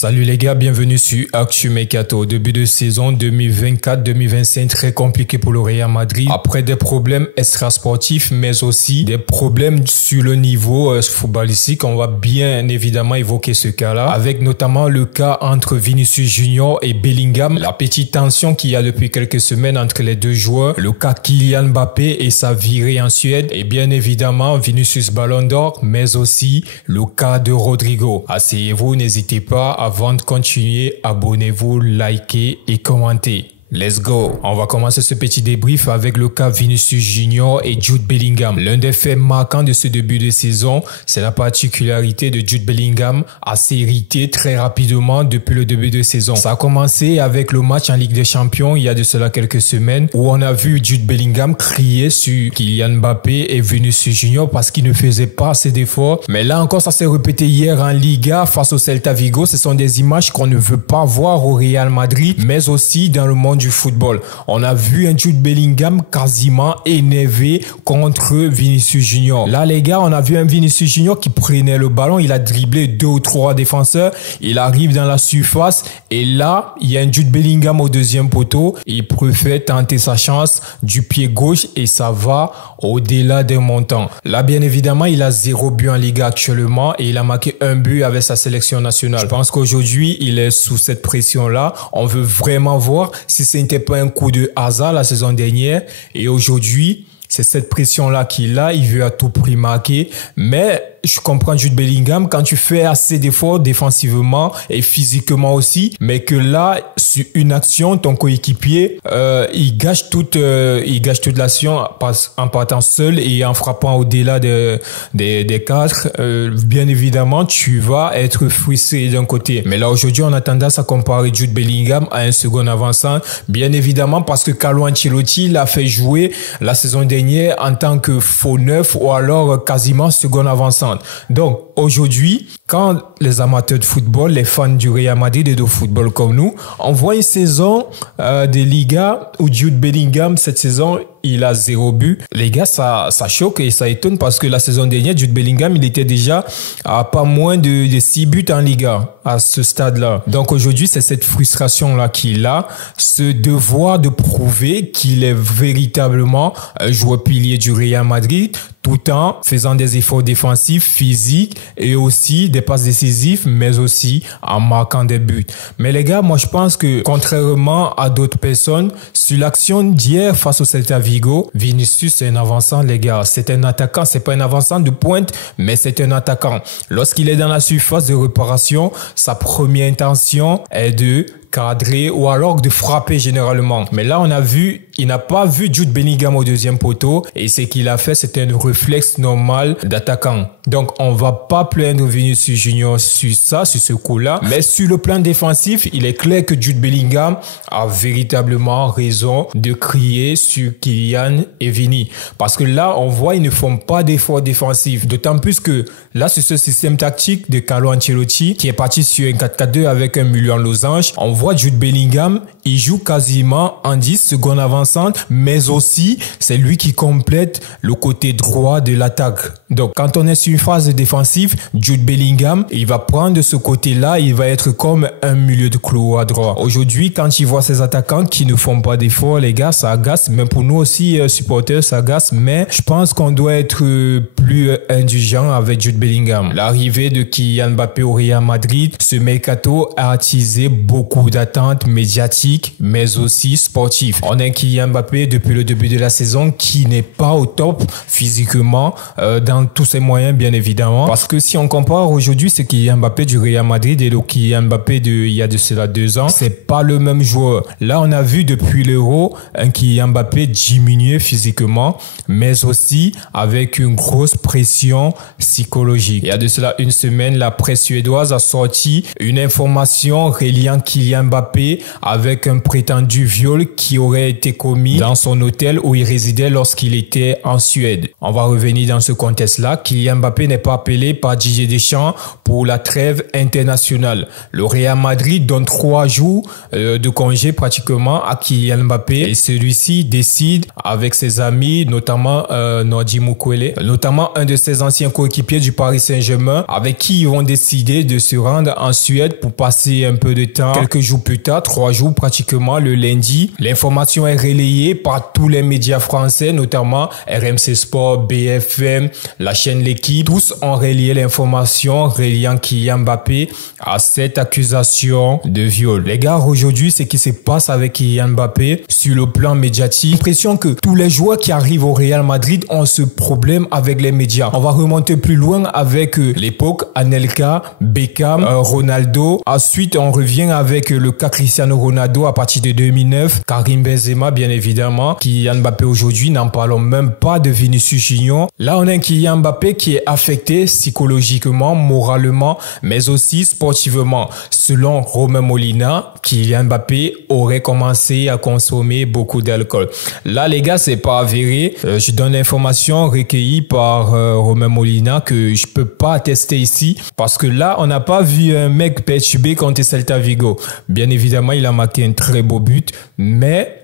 Salut les gars, bienvenue sur Actu Mercato. Début de saison 2024-2025 très compliqué pour le Real Madrid. Après des problèmes extrasportifs, mais aussi des problèmes sur le niveau footballistique. On va bien évidemment évoquer ce cas-là, avec notamment le cas entre Vinicius Junior et Bellingham. La petite tension qu'il y a depuis quelques semaines entre les deux joueurs. Le cas Kylian Mbappé et sa virée en Suède. Et bien évidemment Vinicius Ballon d'Or, mais aussi le cas de Rodrigo. Asseyez-vous, n'hésitez pas. Avant de continuer, abonnez-vous, likez et commentez. Let's go. On va commencer ce petit débrief avec le cas Vinicius Junior et Jude Bellingham. L'un des faits marquants de ce début de saison, c'est la particularité de Jude Bellingham à s'hériter très rapidement depuis le début de saison. Ça a commencé avec le match en Ligue des Champions il y a de cela quelques semaines où on a vu Jude Bellingham crier sur Kylian Mbappé et Vinicius Junior parce qu'il ne faisait pas assez d'efforts. Mais là encore, ça s'est répété hier en Liga face au Celta Vigo. Ce sont des images qu'on ne veut pas voir au Real Madrid, mais aussi dans le monde du football. On a vu un Jude Bellingham quasiment énervé contre Vinicius Junior. Là les gars, on a vu un Vinicius Junior qui prenait le ballon, il a dribblé 2 ou 3 défenseurs, il arrive dans la surface et là, il y a un Jude Bellingham au deuxième poteau, il préfère tenter sa chance du pied gauche et ça va au-delà des montants. Là bien évidemment, il a 0 but en Liga actuellement et il a marqué 1 but avec sa sélection nationale. Je pense qu'aujourd'hui, il est sous cette pression-là. On veut vraiment voir si ce n'était pas un coup de hasard la saison dernière et aujourd'hui, c'est cette pression-là qu'il a, il veut à tout prix marquer, mais je comprends Jude Bellingham quand tu fais assez d'efforts défensivement et physiquement aussi, mais que là, sur une action, ton coéquipier, il gâche toute l'action en partant seul et en frappant au-delà des cadres. Bien évidemment, tu vas être frustré d'un côté. Mais là, aujourd'hui, on a tendance à comparer Jude Bellingham à un second avançant. Bien évidemment, parce que Carlo Ancelotti l'a fait jouer la saison dernière en tant que faux neuf ou alors quasiment second avançant. Donc aujourd'hui, quand les amateurs de football, les fans du Real Madrid et de football comme nous, on voit une saison de Liga où Jude Bellingham, cette saison, il a 0 but. Les gars, ça choque et ça étonne parce que la saison dernière, Jude Bellingham, il était déjà à pas moins de 6 buts en Liga à ce stade-là. Donc aujourd'hui, c'est cette frustration-là qu'il a, ce devoir de prouver qu'il est véritablement un joueur pilier du Real Madrid, tout en faisant des efforts défensifs, physiques et aussi des passes décisives, mais aussi en marquant des buts. Mais les gars, moi je pense que contrairement à d'autres personnes, sur l'action d'hier face au Celta Vigo, Vinicius c'est un avançant les gars, c'est un attaquant, c'est pas un avançant de pointe, mais c'est un attaquant. Lorsqu'il est dans la surface de réparation, sa première intention est de cadrer ou alors de frapper généralement. Mais là, il n'a pas vu Jude Bellingham au deuxième poteau et ce qu'il a fait, c'était un réflexe normal d'attaquant. Donc, on va pas plaindre Vinicius Junior sur ce coup-là. Mais sur le plan défensif, il est clair que Jude Bellingham a véritablement raison de crier sur Kylian et Vini. Parce que là, on voit, ils ne font pas d'efforts défensifs. D'autant plus que là, sur ce système tactique de Carlo Ancelotti, qui est parti sur un 4-4-2 avec un milieu en losange, on voit Jude Bellingham, il joue quasiment en 10 secondes avançantes, mais aussi c'est lui qui complète le côté droit de l'attaque. Donc quand on est sur une phase défensive, Jude Bellingham, il va prendre ce côté-là, il va être comme un milieu de couloir droit. Aujourd'hui, quand il voit ces attaquants qui ne font pas d'efforts, les gars, ça agace. Même pour nous aussi, supporters, ça agace. Mais je pense qu'on doit être plus indulgent avec Jude Bellingham. L'arrivée de Kylian Mbappé au Real Madrid, ce mercato a attisé beaucoup d'attentes médiatiques, mais aussi sportives. On a un Kylian Mbappé depuis le début de la saison qui n'est pas au top physiquement dans tous ses moyens, bien évidemment. Parce que si on compare aujourd'hui ce Kylian Mbappé du Real Madrid et le Kylian Mbappé il y a de cela 2 ans, c'est pas le même joueur. Là, on a vu depuis l'Euro un Kylian Mbappé diminuer physiquement, mais aussi avec une grosse pression psychologique. Il y a de cela une semaine, la presse suédoise a sorti une information reliant Kylian Mbappé avec un prétendu viol qui aurait été commis dans son hôtel où il résidait lorsqu'il était en Suède. On va revenir dans ce contexte-là. Kylian Mbappé n'est pas appelé par Didier Deschamps pour la trêve internationale. Le Real Madrid donne 3 jours de congé pratiquement à Kylian Mbappé et celui-ci décide avec ses amis, notamment Nordi Mukwele, notamment un de ses anciens coéquipiers du Paris Saint-Germain, avec qui ils vont décider de se rendre en Suède pour passer un peu de temps. Quelques jours plus tard, 3 jours pratiquement, le lundi, l'information est relayée par tous les médias français, notamment RMC Sport, BFM, la chaîne L'équipe. Tous ont relayé l'information reliant Kylian Mbappé à cette accusation de viol. Les gars, aujourd'hui, ce qui se passe avec Kylian Mbappé sur le plan médiatique, j'ai l'impression que tous les joueurs qui arrivent au Real Madrid ont ce problème avec les médias. On va remonter plus loin avec l'époque Anelka, Beckham, Ronaldo. Ensuite, on revient avec le cas Cristiano Ronaldo à partir de 2009, Karim Benzema bien évidemment. Kylian Mbappé aujourd'hui, n'en parlons même pas de Vinicius Junior. Là, on a un Kylian Mbappé qui est affecté psychologiquement, moralement, mais aussi sportivement. Selon Romain Molina, Kylian Mbappé aurait commencé à consommer beaucoup d'alcool. Là, les gars, c'est pas avéré. Je donne l'information recueillie par Romain Molina que je peux pas attester ici parce que là, on n'a pas vu un mec perturbé contre Celta Vigo. Bien évidemment, il a marqué un très beau but, mais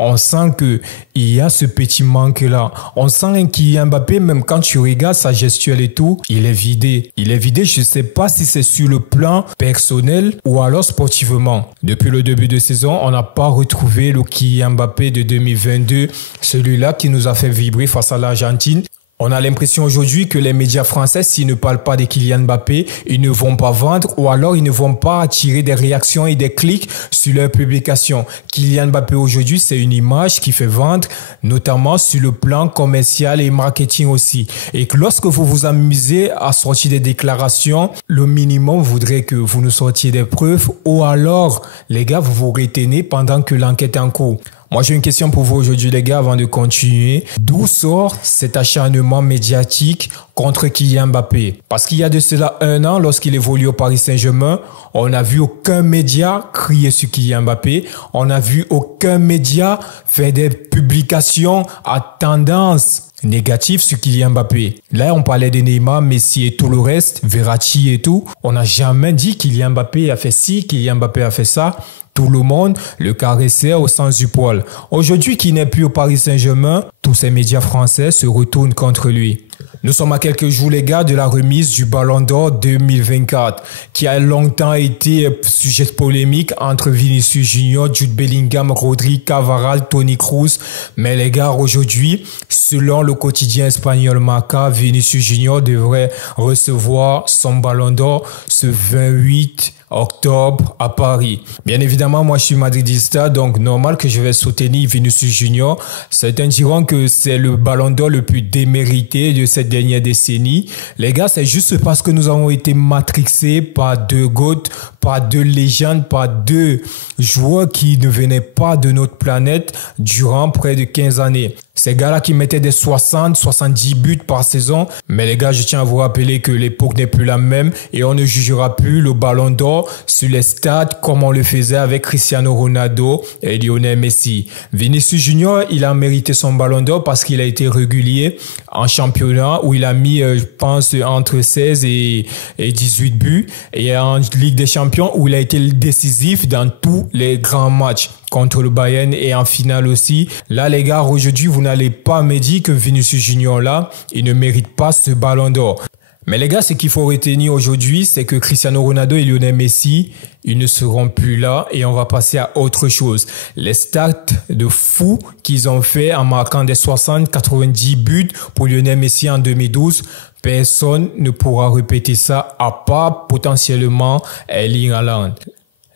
on sent que il y a ce petit manque là. On sent un Kylian Mbappé, même quand tu regardes sa gestuelle et tout, il est vidé. Il est vidé, je sais pas si c'est sur le plan personnel ou alors sportivement. Depuis le début de saison, on n'a pas retrouvé le Kylian Mbappé de 2022, celui-là qui nous a fait vibrer face à l'Argentine. On a l'impression aujourd'hui que les médias français, s'ils ne parlent pas de Kylian Mbappé, ils ne vont pas vendre ou alors ils ne vont pas attirer des réactions et des clics sur leurs publications. Kylian Mbappé aujourd'hui, c'est une image qui fait vendre, notamment sur le plan commercial et marketing aussi. Et que lorsque vous vous amusez à sortir des déclarations, le minimum voudrait que vous nous sortiez des preuves ou alors, les gars, vous vous retenez pendant que l'enquête est en cours. Moi, j'ai une question pour vous aujourd'hui, les gars, avant de continuer. D'où sort cet acharnement médiatique contre Kylian Mbappé? Parce qu'il y a de cela 1 an, lorsqu'il évolue au Paris Saint-Germain, on n'a vu aucun média crier sur Kylian Mbappé. On n'a vu aucun média faire des publications à tendance négative sur Kylian Mbappé. Là, on parlait de Neymar, Messi et tout le reste, Verratti et tout. On n'a jamais dit Kylian Mbappé a fait ci, Kylian Mbappé a fait ça. Tout le monde le caressait au sens du poil. Aujourd'hui, qui n'est plus au Paris Saint-Germain, tous ces médias français se retournent contre lui. Nous sommes à quelques jours, les gars, de la remise du Ballon d'Or 2024, qui a longtemps été sujet de polémique entre Vinicius Junior, Jude Bellingham, Rodri, Cavaral, Toni Kroos. Mais les gars, aujourd'hui, selon le quotidien espagnol Marca, Vinicius Junior devrait recevoir son Ballon d'Or ce 28 octobre à Paris. Bien évidemment, moi je suis madridista, donc normal que je vais soutenir Vinicius Junior. Certains diront que c'est le Ballon d'Or le plus démérité de cette dernière décennie. Les gars, c'est juste parce que nous avons été matrixés par 2 GOAT, par 2 légendes, par 2 joueurs qui ne venaient pas de notre planète durant près de 15 années. Ces gars-là qui mettaient des 60, 70 buts par saison. Mais les gars, je tiens à vous rappeler que l'époque n'est plus la même et on ne jugera plus le Ballon d'Or sur les stades comme on le faisait avec Cristiano Ronaldo et Lionel Messi. Vinicius Junior, il a mérité son Ballon d'Or parce qu'il a été régulier en championnat où il a mis, je pense, entre 16 et 18 buts et en Ligue des Champions où il a été décisif dans tous les grands matchs contre le Bayern et en finale aussi. Là, les gars, aujourd'hui, vous n'allez pas me dire que Vinicius Junior, là, il ne mérite pas ce Ballon d'Or. Mais les gars, ce qu'il faut retenir aujourd'hui, c'est que Cristiano Ronaldo et Lionel Messi, ils ne seront plus là et on va passer à autre chose. Les stats de fou qu'ils ont fait en marquant des 60, 90 buts pour Lionel Messi en 2012, personne ne pourra répéter ça à part potentiellement Erling Haaland.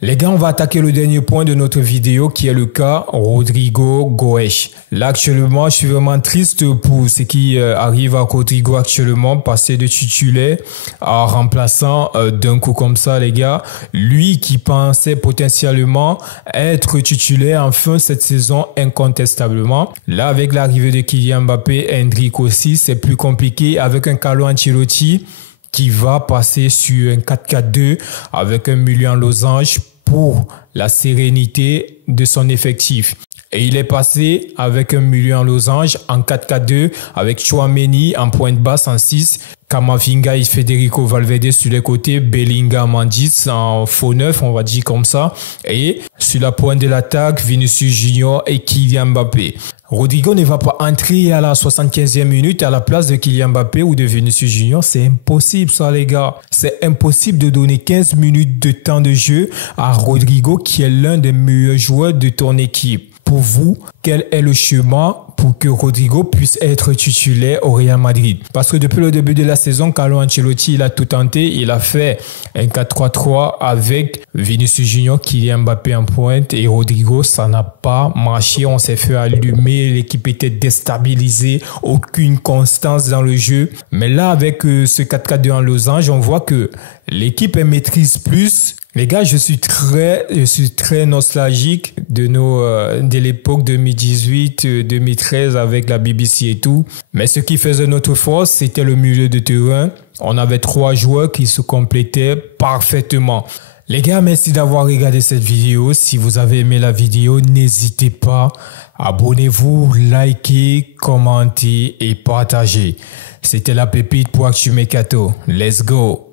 Les gars, on va attaquer le dernier point de notre vidéo qui est le cas Rodrygo Goes. Là, actuellement, je suis vraiment triste pour ce qui arrive à Rodrygo actuellement, passer de titulaire à remplaçant d'un coup comme ça, les gars. Lui qui pensait potentiellement être titulaire en fin cette saison incontestablement. Là, avec l'arrivée de Kylian Mbappé, Endrick aussi, c'est plus compliqué avec un Carlo Ancelotti qui va passer sur un 4-4-2 avec un milieu en losange pour la sérénité de son effectif. Et il est passé avec un milieu en losange en 4-4-2 avec Tchouaméni en pointe basse en 6, Camavinga et Federico Valverde sur les côtés, Bellingham en 10 en faux 9, on va dire comme ça. Et sur la pointe de l'attaque, Vinicius Junior et Kylian Mbappé. Rodrygo ne va pas entrer à la 75e minute à la place de Kylian Mbappé ou de Vinicius Junior. C'est impossible ça les gars. C'est impossible de donner 15 minutes de temps de jeu à Rodrygo qui est l'un des meilleurs joueurs de ton équipe. Pour vous, quel est le chemin pour que Rodrygo puisse être titulaire au Real Madrid? Parce que depuis le début de la saison, Carlo Ancelotti, il a tout tenté. Il a fait un 4-3-3 avec Vinicius Junior, Kylian Mbappé en pointe et Rodrygo. Ça n'a pas marché. On s'est fait allumer. L'équipe était déstabilisée. Aucune constance dans le jeu. Mais là, avec ce 4-4-2 en losange, on voit que l'équipe maîtrise plus. Les gars, je suis très nostalgique de l'époque 2018-2013 avec la BBC et tout. Mais ce qui faisait notre force, c'était le milieu de terrain. On avait 3 joueurs qui se complétaient parfaitement. Les gars, merci d'avoir regardé cette vidéo. Si vous avez aimé la vidéo, n'hésitez pas. Abonnez-vous, likez, commentez et partagez. C'était la pépite pour Actu Mercato. Let's go!